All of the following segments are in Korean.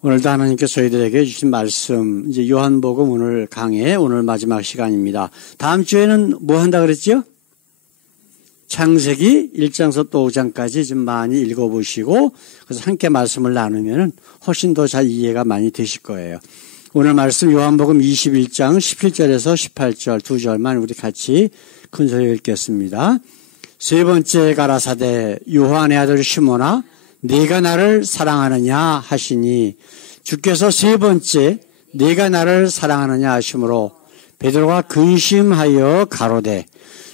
오늘도 하나님께서 저희들에게 주신 말씀, 이제 요한복음 오늘 강의 오늘 마지막 시간입니다. 다음 주에는 뭐 한다 그랬죠? 창세기 1장서 또 5장까지 좀 많이 읽어보시고 그래서 함께 말씀을 나누면 훨씬 더 잘 이해가 많이 되실 거예요. 오늘 말씀 요한복음 21장 17절에서 18절 두 절만 우리 같이 큰 소리로 읽겠습니다. 세 번째 가라사대 요한의 아들 시몬아 네가 나를 사랑하느냐 하시니 주께서 세 번째 네가 나를 사랑하느냐 하시므로 베드로가 근심하여 가로되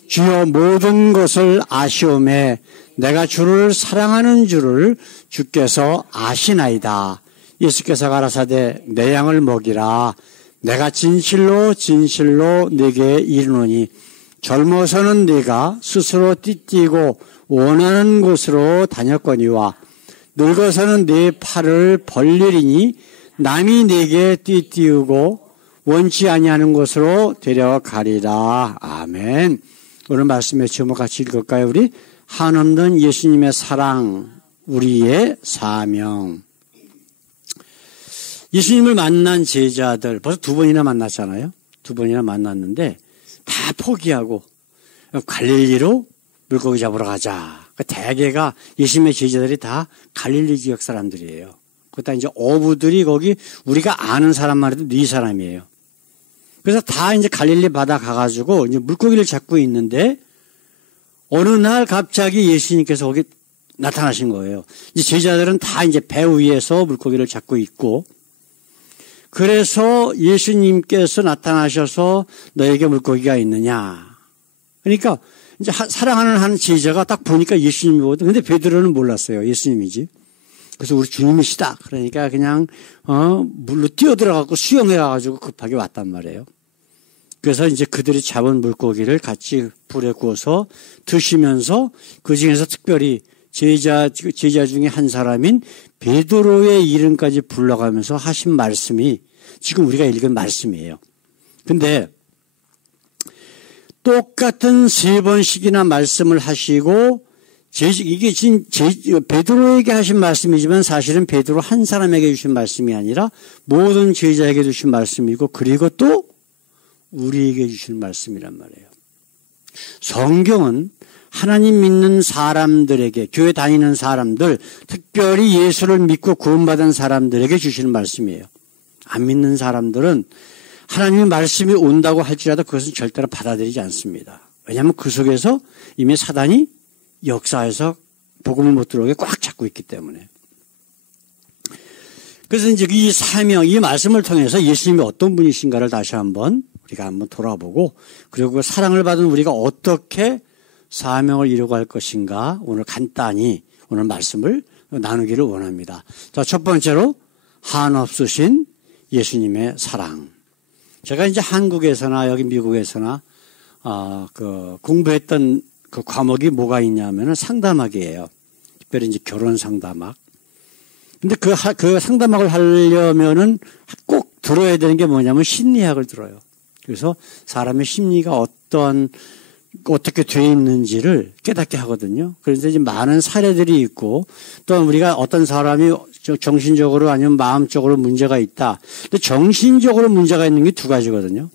주여 모든 것을 아시오매 내가 주를 사랑하는 줄을 주께서 아시나이다. 예수께서 가라사대 내 양을 먹이라. 내가 진실로 진실로 네게 이르노니 젊어서는 네가 스스로 띠띠고 원하는 곳으로 다녔거니와 늙어서는 네 팔을 벌리리니 남이 네게 띠띠우고 원치 아니하는 곳으로 데려가리라. 아멘. 오늘 말씀의 제목 같이 읽을까요? 우리 한없는 예수님의 사랑, 우리의 사명. 예수님을 만난 제자들 벌써 두 번이나 만났잖아요. 두 번이나 만났는데 다 포기하고 갈릴리로 물고기 잡으러 가자. 대개가 예수님의 제자들이 다 갈릴리 지역 사람들이에요. 그다 이제 어부들이 거기 우리가 아는 사람만 해도 네 사람이에요. 그래서 다 이제 갈릴리 바다 가가지고 이제 물고기를 잡고 있는데 어느 날 갑자기 예수님께서 거기 나타나신 거예요. 이제 제자들은 다 이제 배 위에서 물고기를 잡고 있고 그래서 예수님께서 나타나셔서 너에게 물고기가 있느냐. 그러니까 이제 사랑하는 한 제자가 딱 보니까 예수님이거든. 근데 베드로는 몰랐어요. 예수님이지. 그래서 우리 주님이시다. 그러니까 그냥 물로 뛰어들어가고 수영해가지고 급하게 왔단 말이에요. 그래서 이제 그들이 잡은 물고기를 같이 불에 구워서 드시면서 그 중에서 특별히 제자 중에 한 사람인 베드로의 이름까지 불러가면서 하신 말씀이 지금 우리가 읽은 말씀이에요. 근데 똑같은 세 번씩이나 말씀을 하시고 이게 지금 베드로에게 하신 말씀이지만 사실은 베드로 한 사람에게 주신 말씀이 아니라 모든 제자에게 주신 말씀이고 그리고 또 우리에게 주신 말씀이란 말이에요. 성경은 하나님 믿는 사람들에게 교회 다니는 사람들 특별히 예수를 믿고 구원받은 사람들에게 주시는 말씀이에요. 안 믿는 사람들은 하나님의 말씀이 온다고 할지라도 그것은 절대로 받아들이지 않습니다. 왜냐하면 그 속에서 이미 사단이 역사에서 복음을 못 들어오게 꽉 잡고 있기 때문에. 그래서 이제 이 사명, 이 말씀을 통해서 예수님이 어떤 분이신가를 다시 한번 우리가 한번 돌아보고 그리고 그 사랑을 받은 우리가 어떻게 사명을 이루고 할 것인가 오늘 간단히 오늘 말씀을 나누기를 원합니다. 자, 첫 번째로 한없으신 예수님의 사랑. 제가 이제 한국에서나 여기 미국에서나 공부했던 그 과목이 뭐가 있냐면은 상담학이에요. 특별히 이제 결혼 상담학. 근데 그 상담학을 하려면은 꼭 들어야 되는 게 뭐냐면 심리학을 들어요. 그래서 사람의 심리가 어떻게 되어 있는지를 깨닫게 하거든요. 그래서 이제 많은 사례들이 있고 또 우리가 어떤 사람이 정신적으로 아니면 마음적으로 문제가 있다. 근데 정신적으로 문제가 있는 게 두 가지거든요.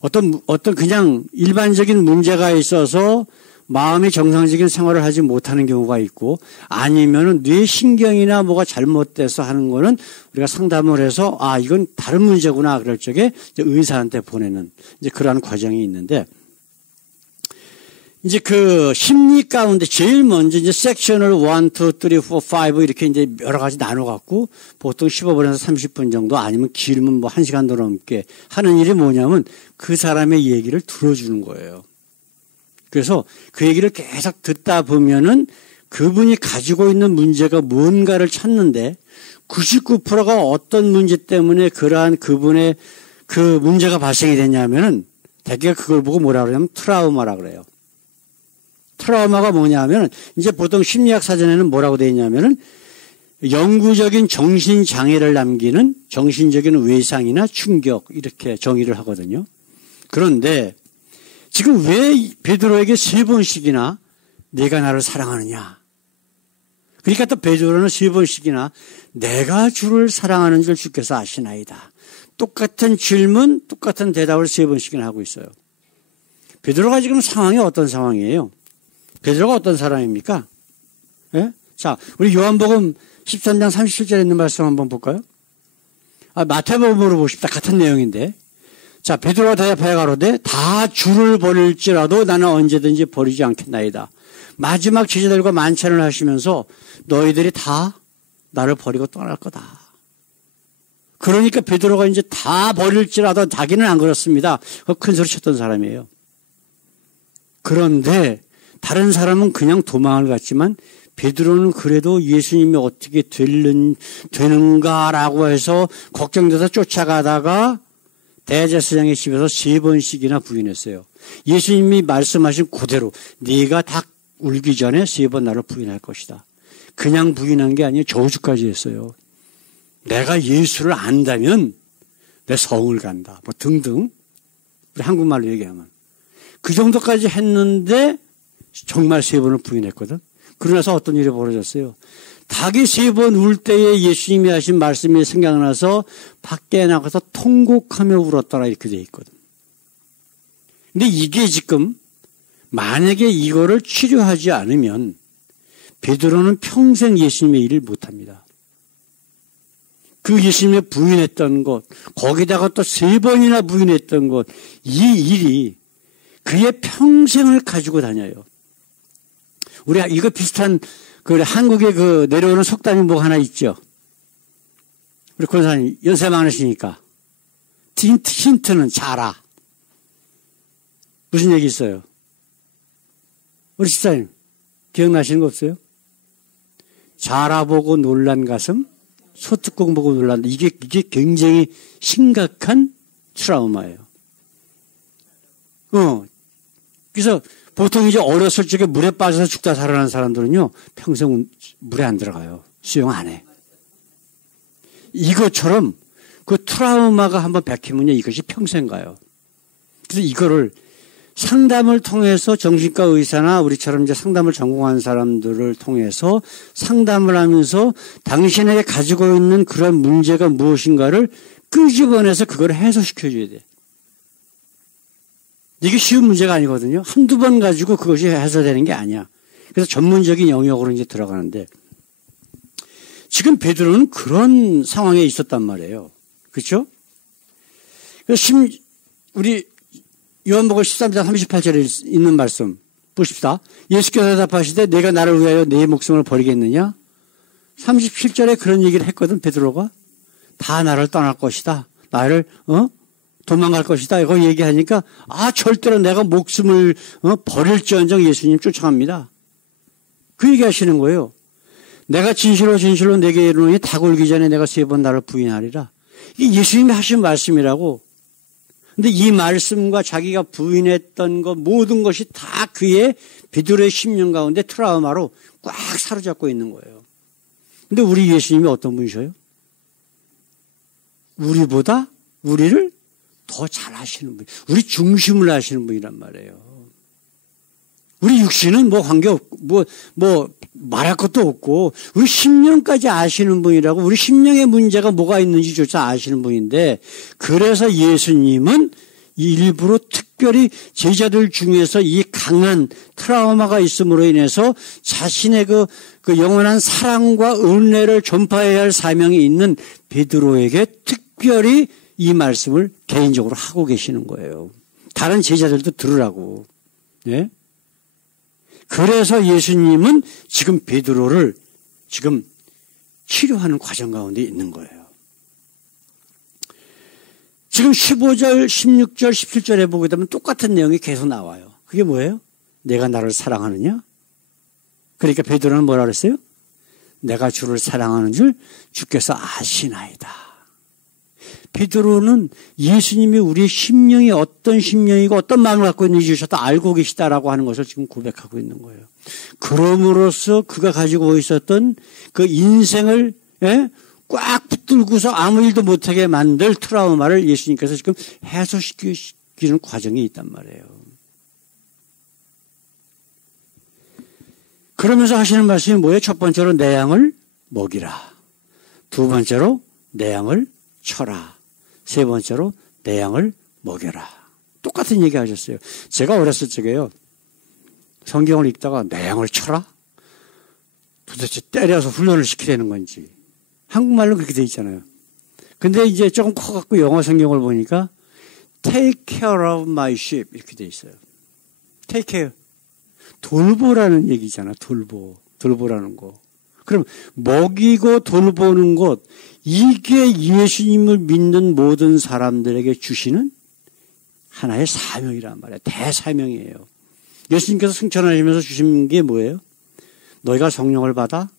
어떤 그냥 일반적인 문제가 있어서 마음이 정상적인 생활을 하지 못하는 경우가 있고 아니면은 뇌 신경이나 뭐가 잘못돼서 하는 거는 우리가 상담을 해서 이건 다른 문제구나 그럴 적에 이제 의사한테 보내는 이제 그러한 과정이 있는데 이제 그 심리 가운데 제일 먼저 이제 섹션을 1, 2, 3, 4, 5 이렇게 이제 여러 가지 나눠갖고 보통 15분에서 30분 정도 아니면 길면 뭐 1시간도 넘게 하는 일이 뭐냐면 그 사람의 얘기를 들어주는 거예요. 그래서 그 얘기를 계속 듣다 보면은 그분이 가지고 있는 문제가 뭔가를 찾는데 99%가 어떤 문제 때문에 그러한 그분의 그 문제가 발생이 됐냐면은 대개가 그걸 보고 뭐라 그러냐면 트라우마라 그래요. 트라우마가 뭐냐면 이제 보통 심리학 사전에는 뭐라고 되어 있냐면은 영구적인 정신장애를 남기는 정신적인 외상이나 충격 이렇게 정의를 하거든요. 그런데 지금 왜 베드로에게 세 번씩이나 네가 나를 사랑하느냐 그러니까 또 베드로는 3번씩이나 내가 주를 사랑하는 줄 주께서 아시나이다. 똑같은 질문, 똑같은 대답을 3번씩이나 하고 있어요. 베드로가 지금 상황이 어떤 상황이에요? 베드로가 어떤 사람입니까? 예? 자, 우리 요한복음 13장 37절에 있는 말씀 한번 볼까요? 마태복음으로 보십시다. 같은 내용인데. 자, 베드로가 대답하여 가로되 다 주를 버릴지라도 나는 언제든지 버리지 않겠나이다. 마지막 제자들과 만찬을 하시면서 너희들이 다 나를 버리고 떠날 거다. 그러니까 베드로가 이제 다 버릴지라도 자기는 안 그렇습니다. 큰 소리 쳤던 사람이에요. 그런데 다른 사람은 그냥 도망을 갔지만 베드로는 그래도 예수님이 어떻게 되는가라고 해서 걱정돼서 쫓아가다가 대제사장의 집에서 3번씩이나 부인했어요. 예수님이 말씀하신 그대로 네가 닭 울기 전에 3번 나를 부인할 것이다. 그냥 부인한 게 아니에요. 저주까지 했어요. 내가 예수를 안다면 내 성을 간다. 뭐 등등. 우리 한국말로 얘기하면. 그 정도까지 했는데 정말 3번을 부인했거든. 그러나서 어떤 일이 벌어졌어요. 닭이 3번 울 때에 예수님이 하신 말씀이 생각나서 밖에 나가서 통곡하며 울었더라 이렇게 돼 있거든. 근데 이게 지금 만약에 이거를 치료하지 않으면 베드로는 평생 예수님의 일을 못합니다. 그 예수님의 부인했던 것, 거기다가 또 3번이나 부인했던 것, 이 일이 그의 평생을 가지고 다녀요. 우리 이거 비슷한 한국에 내려오는 속담이 뭐 하나 있죠. 우리 권사님 연세 많으시니까 힌트는 자라. 무슨 얘기 있어요? 우리 집사님 기억나시는 거 없어요? 자라보고 놀란 가슴, 소뚜껑 보고 놀란다. 이게 굉장히 심각한 트라우마예요. 그래서 보통 이제 어렸을 적에 물에 빠져서 죽다 살아난 사람들은요, 평생 물에 안 들어가요. 수영 안 해. 이것처럼 그 트라우마가 한번 박히면요, 이것이 평생 가요. 그래서 이거를 상담을 통해서 정신과 의사나 우리처럼 이제 상담을 전공한 사람들을 통해서 상담을 하면서 당신에게 가지고 있는 그런 문제가 무엇인가를 끄집어내서 그걸 해소시켜줘야 돼. 이게 쉬운 문제가 아니거든요. 한두 번 가지고 그것이 해소되는 게 아니야. 그래서 전문적인 영역으로 이제 들어가는데 지금 베드로는 그런 상황에 있었단 말이에요. 그렇죠? 그래서 우리 요한복음 13장 38절에 있는 말씀 보십시다. 예수께서 대답하시되 내가 나를 위하여 내 목숨을 버리겠느냐? 37절에 그런 얘기를 했거든. 베드로가 다 나를 떠날 것이다. 나를 도망갈 것이다. 이거 얘기하니까 절대로 내가 목숨을 버릴지언정 예수님 쫓아갑니다. 그 얘기하시는 거예요. 내가 진실로 진실로 내게 이르노니 닭 울기 전에 내가 3번 나를 부인하리라. 이게 예수님이 하신 말씀이라고. 근데 이 말씀과 자기가 부인했던 것 모든 것이 다 그의 베드로의 심령 가운데 트라우마로 꽉 사로잡고 있는 거예요. 근데 우리 예수님이 어떤 분이셔요? 우리보다 우리를 더 잘 아시는 분, 우리 중심을 아시는 분이란 말이에요. 우리 육신은 뭐 관계없고, 뭐 말할 것도 없고, 우리 심령까지 아시는 분이라고, 우리 심령의 문제가 뭐가 있는지조차 아시는 분인데, 그래서 예수님은 일부러 특별히 제자들 중에서 이 강한 트라우마가 있음으로 인해서 자신의 그 영원한 사랑과 은혜를 전파해야 할 사명이 있는 베드로에게 특별히 이 말씀을 개인적으로 하고 계시는 거예요. 다른 제자들도 들으라고. 네? 그래서 예수님은 지금 베드로를 지금 치료하는 과정 가운데 있는 거예요. 지금 15절, 16절, 17절에 보게 되면 똑같은 내용이 계속 나와요. 그게 뭐예요? 내가 나를 사랑하느냐? 그러니까 베드로는 뭐라 그랬어요? 내가 주를 사랑하는 줄 주께서 아시나이다. 베드로는 예수님이 우리의 심령이 어떤 심령이고 어떤 마음을 갖고 있는지 주셔서 알고 계시다라고 하는 것을 지금 고백하고 있는 거예요. 그럼으로써 그가 가지고 있었던 그 인생을 꽉 붙들고서 아무 일도 못하게 만들 트라우마를 예수님께서 지금 해소시키는 과정이 있단 말이에요. 그러면서 하시는 말씀이 뭐예요? 첫 번째로 내 양을 먹이라. 두 번째로 내 양을 쳐라. 세 번째로 내 양을 먹여라. 똑같은 얘기 하셨어요. 제가 어렸을 적에요. 성경을 읽다가 내 양을 쳐라? 도대체 때려서 훈련을 시키려는 건지. 한국말로 그렇게 돼 있잖아요. 근데 이제 조금 커갖고 영어 성경을 보니까 take care of my sheep 이렇게 돼 있어요. take care. 돌보라는 얘기잖아. 돌보라는 거. 그럼 먹이고 돌보는 것, 이게 예수님을 믿는 모든 사람들에게 주시는 하나의 사명이란 말이에요. 대사명이에요. 예수님께서 승천하시면서 주신 게 뭐예요? 너희가 성령을 받아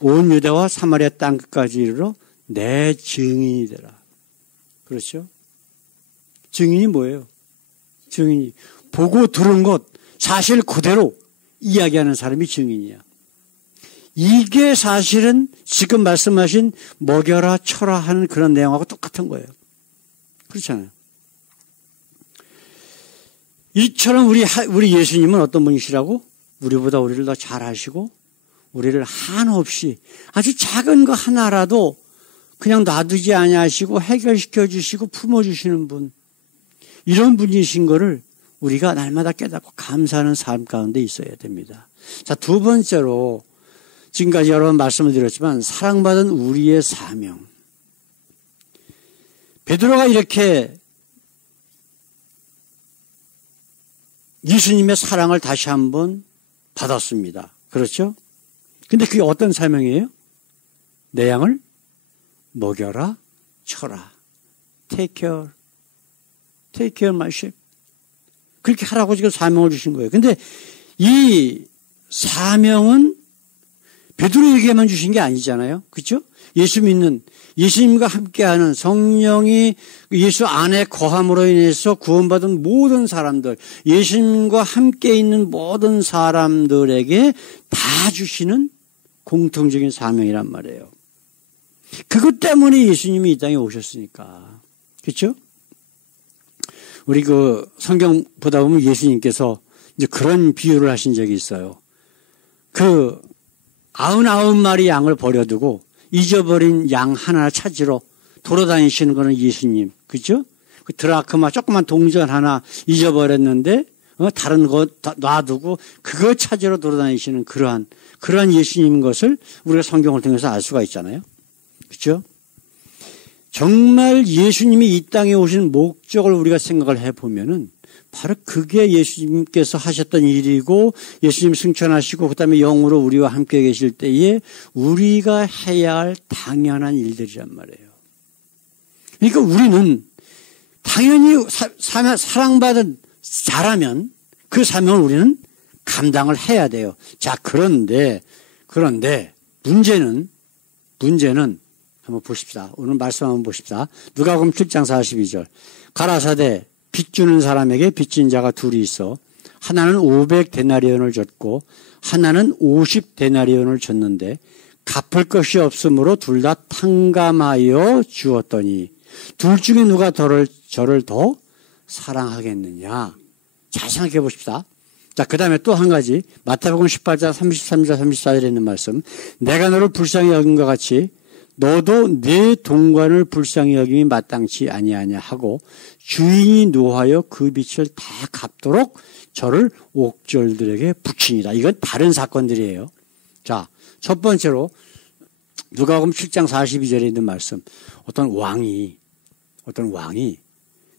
온 유대와 사마리아 땅끝까지 이르러 내 증인이 되라. 그렇죠? 증인이 뭐예요? 증인이 보고 들은 것 사실 그대로 이야기하는 사람이 증인이야. 이게 사실은 지금 말씀하신 먹여라 쳐라 하는 그런 내용하고 똑같은 거예요. 그렇잖아요. 이처럼 우리 예수님은 어떤 분이시라고? 우리보다 우리를 더 잘 아시고 우리를 한없이 아주 작은 거 하나라도 그냥 놔두지 아니하시고 해결시켜 주시고 품어주시는 분. 이런 분이신 거를 우리가 날마다 깨닫고 감사하는 삶 가운데 있어야 됩니다. 자, 두 번째로 지금까지 여러 번 말씀을 드렸지만 사랑받은 우리의 사명. 베드로가 이렇게 예수님의 사랑을 다시 한번 받았습니다. 그렇죠? 근데 그게 어떤 사명이에요? 내 양을 먹여라, 쳐라. Take care my sheep. 그렇게 하라고 지금 사명을 주신 거예요. 근데 이 사명은 베드로에게만 주신 게 아니잖아요. 그렇죠? 예수 믿는, 예수님과 함께하는 성령이 예수 안에 거함으로 인해서 구원받은 모든 사람들, 예수님과 함께 있는 모든 사람들에게 다 주시는 공통적인 사명이란 말이에요. 그것 때문에 예수님이 이 땅에 오셨으니까. 그렇죠? 우리 성경 보다 보면 예수님께서 이제 그런 비유를 하신 적이 있어요. 99마리 양을 버려두고 잊어버린 양 하나 찾으러 돌아다니시는 거는 예수님. 그죠? 그 드라크마 조그만 동전 하나 잊어버렸는데, 다른 거 놔두고 그거 찾으러 돌아다니시는 그러한 예수님 것을 우리가 성경을 통해서 알 수가 있잖아요. 그죠? 정말 예수님이 이 땅에 오신 목적을 우리가 생각을 해보면은 바로 그게 예수님께서 하셨던 일이고 예수님 승천하시고 그다음에 영으로 우리와 함께 계실 때에 우리가 해야 할 당연한 일들이란 말이에요. 그러니까 우리는 당연히 사랑받은 자라면 그 사명을 우리는 감당을 해야 돼요. 자, 그런데 문제는 한번 보십시다. 오늘 말씀 한번 보십시다. 누가복음 7장 42절. 가라사대 빚 주는 사람에게 빚진 자가 둘이 있어 하나는 500데나리온을 줬고 하나는 50데나리온을 줬는데 갚을 것이 없으므로 둘 다 탕감하여 주었더니 둘 중에 누가 저를 더 사랑하겠느냐. 잘 생각해 보십시다. 자, 그 다음에 또 한 가지 마태복음 18장 33절 34절에 있는 말씀. 내가 너를 불쌍히 여긴 것 같이 너도 내 동관을 불쌍히 여김이 마땅치 아니하냐 하고 주인이 노하여 그 빚을 다 갚도록 저를 옥졸들에게 붙이니라. 이건 다른 사건들이에요. 자, 첫 번째로 누가복음 7장 42절에 있는 말씀. 어떤 왕이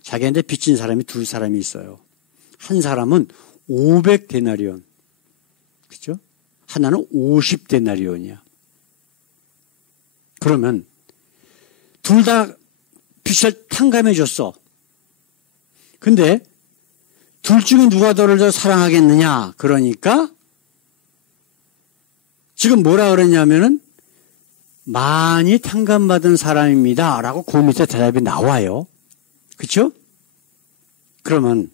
자기한테 빚진 사람이 두 사람이 있어요. 한 사람은 500데나리온. 그렇죠? 하나는 50데나리온이야. 그러면 둘 다 빚을 탕감해 줬어. 근데 둘 중에 누가 너를 더 사랑하겠느냐? 그러니까 지금 뭐라 그랬냐면은 많이 탕감받은 사람입니다. 라고 그 밑에 대답이 나와요. 그렇죠? 그러면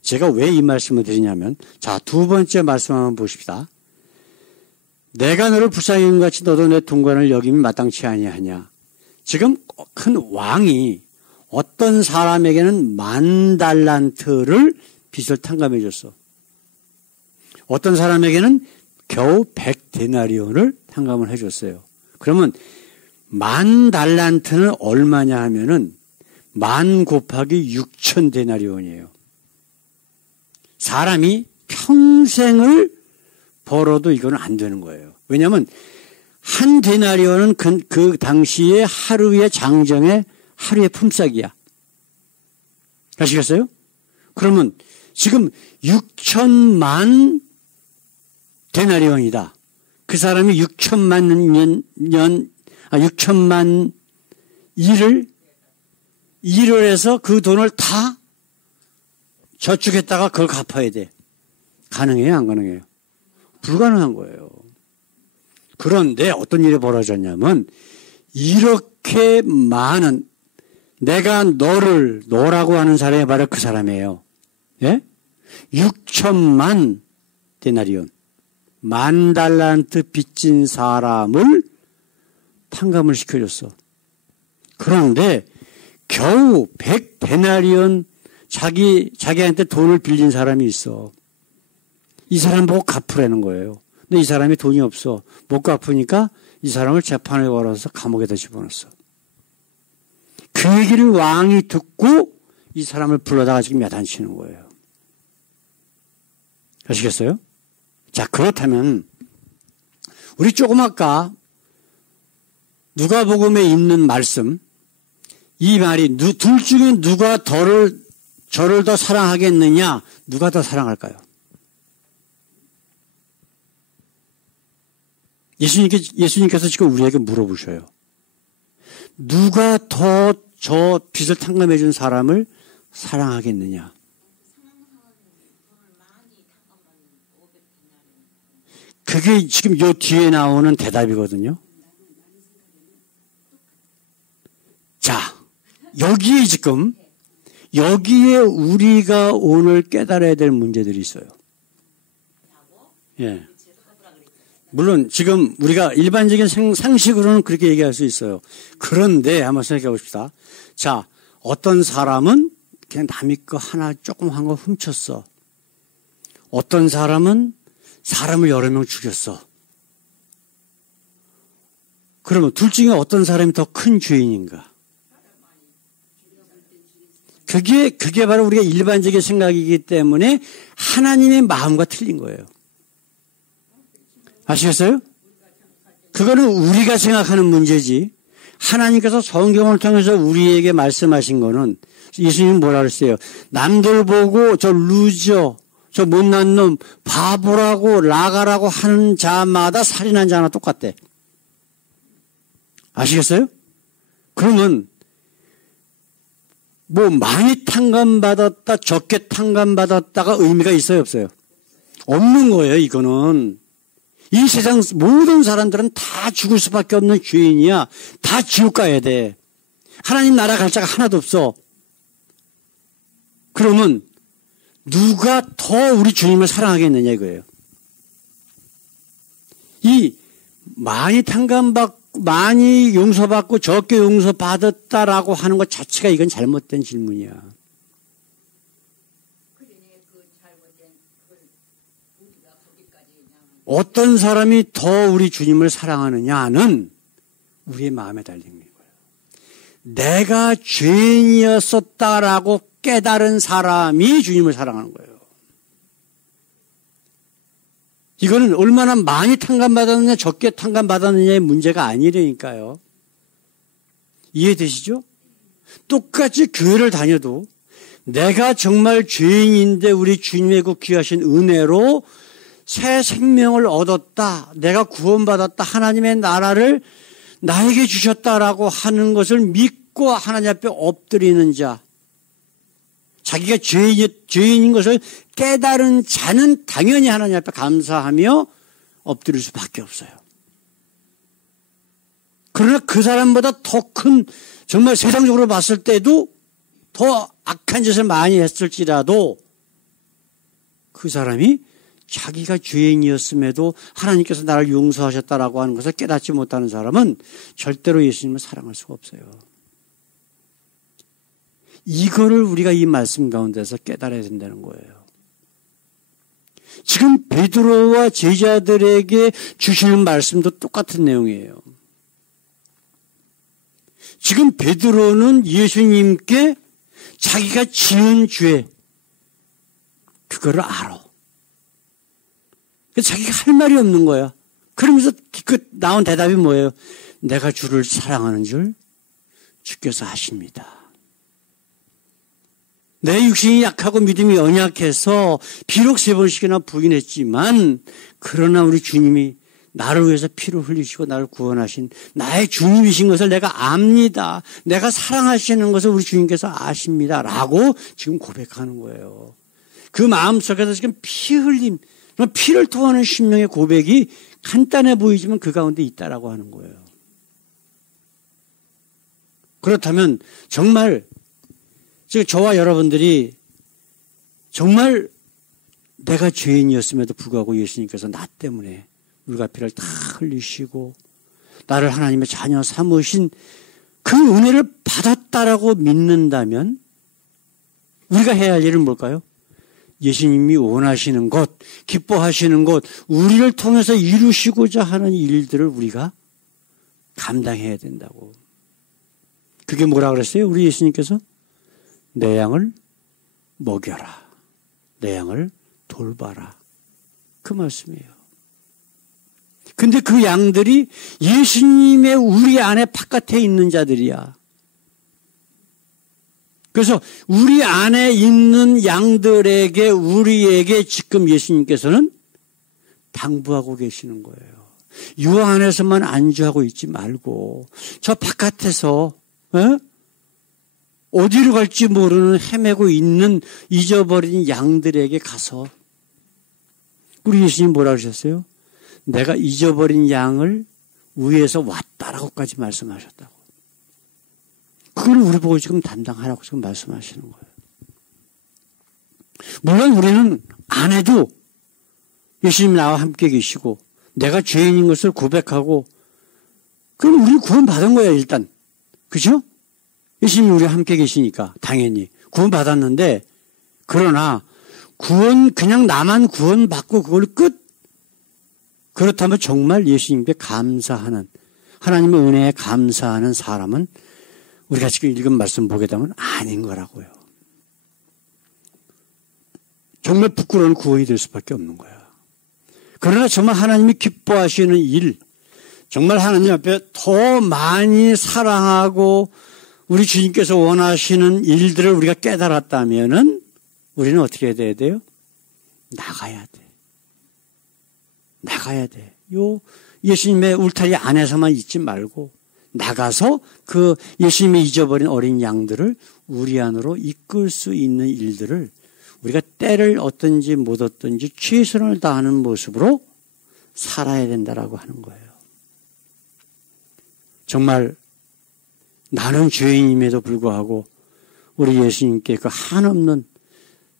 제가 왜 이 말씀을 드리냐면 자, 두 번째 말씀 한번 보십시다. 내가 너를 불쌍히 여긴 것 같이 너도 내 동관을 여기면 마땅치 아니하냐. 지금 큰 왕이 어떤 사람에게는 10,000달란트를 빚을 탕감해 줬어. 어떤 사람에게는 겨우 100데나리온을 탕감을 해줬어요. 그러면 10,000달란트는 얼마냐 하면은 10,000 곱하기 6,000데나리온이에요. 사람이 평생을 벌어도 이거는 안 되는 거예요. 왜냐하면 한 데나리온은 그 당시에 하루의 장정의 하루의 품삯이야. 아시겠어요? 그러면 지금 6천만 데나리온이다. 그 사람이 6천만 일을 해서 그 돈을 다 저축했다가 그걸 갚아야 돼. 가능해요? 안 가능해요? 불가능한 거예요. 그런데 어떤 일이 벌어졌냐면 이렇게 많은 내가 너라고 하는 사람이 바로 그 사람이에요. 예? 6천만 데나리온 10,000달란트 빚진 사람을 탕감을 시켜줬어. 그런데 겨우 100데나리온 자기한테 돈을 빌린 사람이 있어. 이 사람 보고 갚으라는 거예요. 근데 이 사람이 돈이 없어. 못 갚으니까 이 사람을 재판에 걸어서 감옥에다 집어넣었어. 그 얘기를 왕이 듣고 이 사람을 불러다가 지금 야단치는 거예요. 아시겠어요? 자, 그렇다면 우리 조금 아까 누가복음에 있는 말씀, 이 말이 둘 중에 누가 저를 더 사랑하겠느냐, 누가 더 사랑할까요? 예수님께서 지금 우리에게 물어보셔요. 누가 더 저 빚을 탕감해 준 사람을 사랑하겠느냐? 그게 지금 요 뒤에 나오는 대답이거든요. 자, 여기에 우리가 오늘 깨달아야 될 문제들이 있어요. 예. 물론 지금 우리가 일반적인 상식으로는 그렇게 얘기할 수 있어요. 그런데 한번 생각해 봅시다. 자, 어떤 사람은 그냥 남의 거 하나 조금 한 거 훔쳤어. 어떤 사람은 사람을 여러 명 죽였어. 그러면 둘 중에 어떤 사람이 더 큰 죄인인가? 그게 바로 우리가 일반적인 생각이기 때문에 하나님의 마음과 틀린 거예요. 아시겠어요? 그거는 우리가 생각하는 문제지. 하나님께서 성경을 통해서 우리에게 말씀하신 거는 예수님은 뭐라 그랬어요? 남들 보고 저 루저, 저 못난 놈, 바보라고 라가라고 하는 자마다 살인한 자나 똑같대. 아시겠어요? 그러면 뭐 많이 탕감받았다, 적게 탕감받았다가 의미가 있어요, 없어요? 없는 거예요, 이거는. 이 세상 모든 사람들은 다 죽을 수밖에 없는 죄인이야. 다 지옥 가야 돼. 하나님 나라 갈 자가 하나도 없어. 그러면 누가 더 우리 주님을 사랑하겠느냐 이거예요. 이 많이 탕감받고 많이 용서받고 적게 용서받았다라고 하는 것 자체가 이건 잘못된 질문이야. 어떤 사람이 더 우리 주님을 사랑하느냐는 우리의 마음에 달린 거예요. 내가 죄인이었었다라고 깨달은 사람이 주님을 사랑하는 거예요. 이거는 얼마나 많이 탕감받았느냐 적게 탕감받았느냐의 문제가 아니라니까요. 이해되시죠? 똑같이 교회를 다녀도 내가 정말 죄인인데 우리 주님의 그 귀하신 은혜로 새 생명을 얻었다. 내가 구원받았다. 하나님의 나라를 나에게 주셨다라고 하는 것을 믿고 하나님 앞에 엎드리는 자. 자기가 죄인인 것을 깨달은 자는 당연히 하나님 앞에 감사하며 엎드릴 수밖에 없어요. 그러나 그 사람보다 더 큰, 정말 세상적으로 봤을 때도 더 악한 짓을 많이 했을지라도 그 사람이 자기가 죄인이었음에도 하나님께서 나를 용서하셨다라고 하는 것을 깨닫지 못하는 사람은 절대로 예수님을 사랑할 수가 없어요. 이거를 우리가 이 말씀 가운데서 깨달아야 된다는 거예요. 지금 베드로와 제자들에게 주시는 말씀도 똑같은 내용이에요. 지금 베드로는 예수님께 자기가 지은 죄, 그거를 알아. 자기가 할 말이 없는 거야. 그러면서 기껏 나온 대답이 뭐예요? 내가 주를 사랑하는 줄 주께서 아십니다. 내 육신이 약하고 믿음이 연약해서 비록 3번씩이나 부인했지만 그러나 우리 주님이 나를 위해서 피를 흘리시고 나를 구원하신 나의 주님이신 것을 내가 압니다. 내가 사랑하시는 것을 우리 주님께서 아십니다. 라고 지금 고백하는 거예요. 그 마음속에서 지금 피 흘림, 피를 토하는 심령의 고백이 간단해 보이지만 그 가운데 있다라고 하는 거예요. 그렇다면 정말 지금 저와 여러분들이 정말 내가 죄인이었음에도 불구하고 예수님께서 나 때문에 물과 피를 다 흘리시고 나를 하나님의 자녀 삼으신 그 은혜를 받았다라고 믿는다면 우리가 해야 할 일은 뭘까요? 예수님이 원하시는 것, 기뻐하시는 것, 우리를 통해서 이루시고자 하는 일들을 우리가 감당해야 된다고. 그게 뭐라 그랬어요? 우리 예수님께서 내 양을 먹여라. 내 양을 돌봐라. 그 말씀이에요. 근데 그 양들이 예수님의 우리 안에 바깥에 있는 자들이야. 그래서 우리 안에 있는 양들에게 우리에게 지금 예수님께서는 당부하고 계시는 거예요. 유 안에서만 안주하고 있지 말고 저 바깥에서 어디로 갈지 모르는 헤매고 있는 잊어버린 양들에게 가서 우리 예수님 뭐라 그러셨어요? 내가 잊어버린 양을 위에서 왔다라고까지 말씀하셨다고. 그걸 우리 보고 지금 담당하라고 지금 말씀하시는 거예요. 물론 우리는 안 해도 예수님 나와 함께 계시고 내가 죄인인 것을 고백하고 그럼 우리 구원받은 거예요 일단. 그죠? 예수님이 우리와 함께 계시니까 당연히 구원받았는데 그러나 구원 그냥 나만 구원받고 그걸 끝? 그렇다면 정말 예수님께 감사하는 하나님의 은혜에 감사하는 사람은 우리가 지금 읽은 말씀 보게 되면 아닌 거라고요. 정말 부끄러운 구원이 될 수밖에 없는 거야. 그러나 정말 하나님이 기뻐하시는 일, 정말 하나님 앞에 더 많이 사랑하고 우리 주님께서 원하시는 일들을 우리가 깨달았다면은 우리는 어떻게 해야 돼요? 나가야 돼. 나가야 돼. 예수님의 울타리 안에서만 있지 말고 나가서 그 예수님이 잊어버린 어린 양들을 우리 안으로 이끌 수 있는 일들을 우리가 때를 얻든지 못 얻든지 최선을 다하는 모습으로 살아야 된다라고 하는 거예요. 정말 나는 죄인임에도 불구하고 우리 예수님께 그 한없는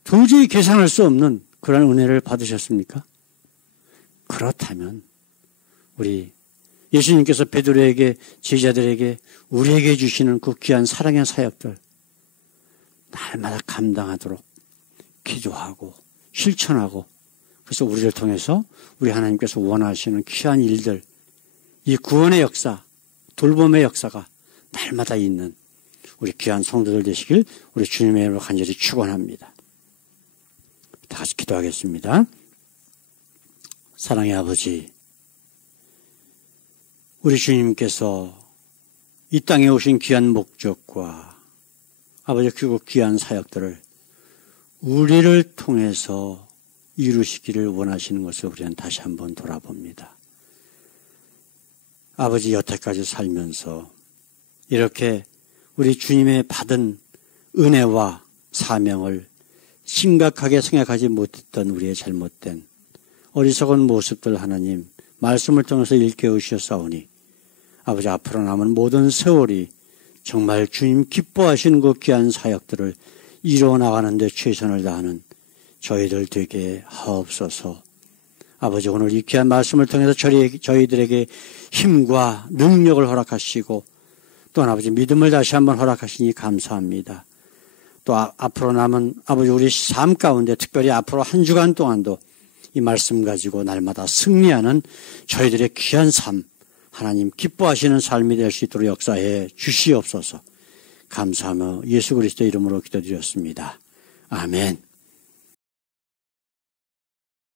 도저히 계산할 수 없는 그런 은혜를 받으셨습니까? 그렇다면 우리 예수님께서 베드로에게 제자들에게 우리에게 주시는 그 귀한 사랑의 사역들 날마다 감당하도록 기도하고 실천하고 그래서 우리를 통해서 우리 하나님께서 원하시는 귀한 일들 이 구원의 역사 돌봄의 역사가 날마다 있는 우리 귀한 성도들 되시길 우리 주님의 이름으로 간절히 축원합니다. 다 같이 기도하겠습니다. 사랑의 아버지, 우리 주님께서 이 땅에 오신 귀한 목적과 아버지 그리고 귀한 사역들을 우리를 통해서 이루시기를 원하시는 것을 우리는 다시 한번 돌아봅니다. 아버지 여태까지 살면서 이렇게 우리 주님의 받은 은혜와 사명을 심각하게 생각하지 못했던 우리의 잘못된 어리석은 모습들 하나님 말씀을 통해서 일깨우셨사오니 아버지 앞으로 남은 모든 세월이 정말 주님 기뻐하시는 그 귀한 사역들을 이루어 나가는 데 최선을 다하는 저희들 되게 하옵소서. 아버지 오늘 이 귀한 말씀을 통해서 저희들에게 힘과 능력을 허락하시고 또 아버지 믿음을 다시 한번 허락하시니 감사합니다. 또 앞으로 남은 아버지 우리 삶 가운데 특별히 앞으로 한 주간 동안도 이 말씀 가지고 날마다 승리하는 저희들의 귀한 삶, 하나님 기뻐하시는 삶이 될 수 있도록 역사해 주시옵소서. 감사하며 예수 그리스도의 이름으로 기도드렸습니다. 아멘.